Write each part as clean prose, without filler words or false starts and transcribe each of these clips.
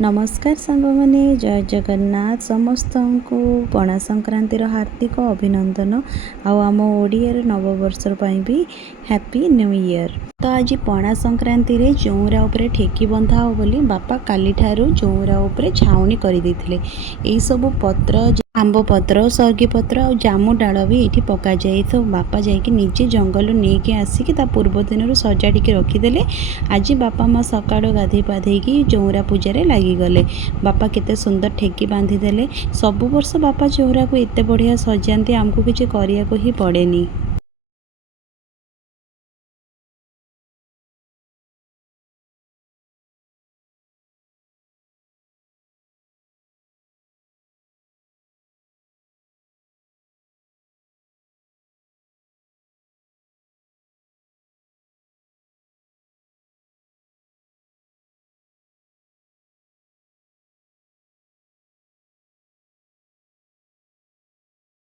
नमस्कार सांग मैंने जय जगन्नाथ समस्त को पणा संक्रांतिर हार्दिक अभिनंदन आम ओडिया नववर्षर भी हैप्पी न्यू ईयर। तो आज पणा संक्रांति रे चौरा उपरे ठेकी बंधा हो बोली बापा काली ठारू चौरा उपरे छाउनी कर देथिले। एई सब पत्र आंब पत्र सर्गी पत्र और जामु डाल भी ये पका जाए। तो बापा जाकि निजे जंगल नहीं आसिक पूर्व दिन सजाड़ी रखीदे। आज बापा माँ सका गाधे पाधे चौरा पूजा लगिगले। बापा केते सुंदर ठेकी बांधिदेले। सबु वर्ष बापा चौरा को एते बढ़िया सजाती आमको किसी करिया को ही पड़ेनी।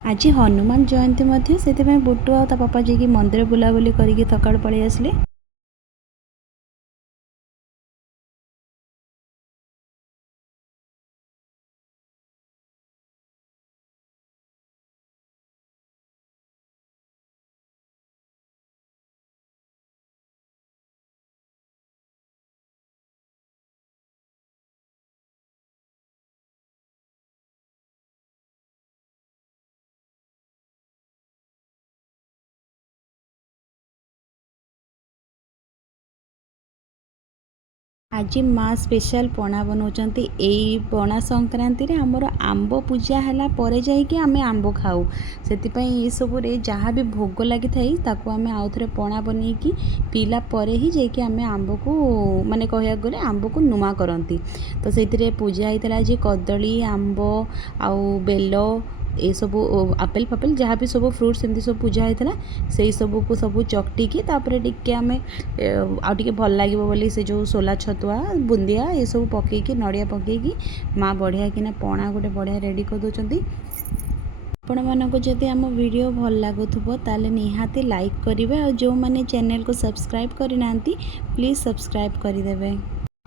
आज हनुमान जयंती से बुटू आ पापा जी मंदिर बुलाबुली करके सका पलि आसले। आज माँ स्पेशल पणा बनाऊँच। यही पणा संक्रांति रे आमर आंब पूजा है पर जाकि आम आंब खाऊ से ये सब जहाँ भी भोग लगी था आम आउ थे पणा बनईकी पीला पर ही जाकि आम आंब को माने कह गले आंब को नुआ करती। तो से पूजा होता आज कदली आंब आउ बेल ये सब आपेल फापेल जहाँ भी सब फ्रुट्स एमती सब पूजा होता से सब को सब चकटिकी टे आम आगे भल लगे बोली से जो सोला छतुआ बुंदिया ये सब पकईकी नड़िया पकईकी माँ बढ़िया कि पणा गोटे बढ़िया रेडी कर दौरान। आपण मानक जदि आम वीडियो भल लगुव ताले निहाती लाइक करेंगे और जो मैंने चैनल को सब्सक्राइब करना प्लीज़ सब्सक्राइब करदे।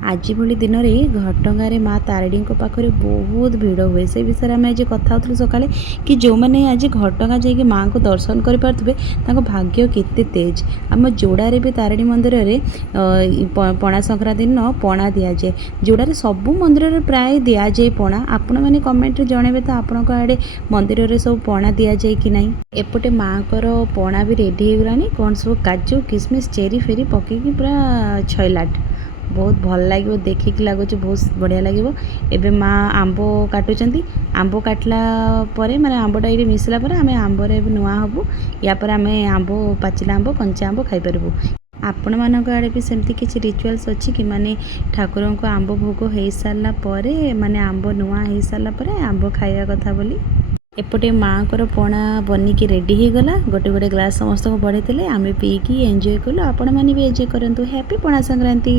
आज भली दिन में घटगाँ माँ तारिणी पाखे बहुत भिड़ हुए से विषय में आज कथा होलु सका कि जो मैंने आज घटगाँ जा माँ को दर्शन करें भाग्य केते तेज। आम जोड़े भी तारिणी मंदिर में पणा संक्रांति दिन पणा दि जाए। जोड़े सबू मंदिर में प्राय दि जाए पणा। आपण मैंने कमेंट जनइबे तो आपण आड़े मंदिर में सब पणा दि जाए कि नहीं। एपटे माँ को पणा भी रेडी हो गलानी कौन सब काजू किसमिश चेरी फेरी पकईकी पूरा छैलाट बहुत भल लगे देखिक लगुच बहुत बढ़िया लगे। एबे माँ आंब काटुचंती आंब काटला परे माने आंबटा ये मिसला परे आमे आंबर नुआ हबू या पर आमे आंब पाचिला आंब कंचा आंब खाई परबू। आपण मानक आड़े भी सेमती किछि रिचुअल्स अछि कि माने ठाकुर को आंब भोग हो सारा परे माने आंब नुआ हो सारा परे आंब खाइया कथा बोली। एपटे माँ को पणा बनिकी रेडी हो गला। गोटे गोटे ग्लास समस्त को बढ़े आम पीकी एंजॉय कलु। आपण मैंने भी एंजॉय करंतु। हैप्पी पणा संक्रांति।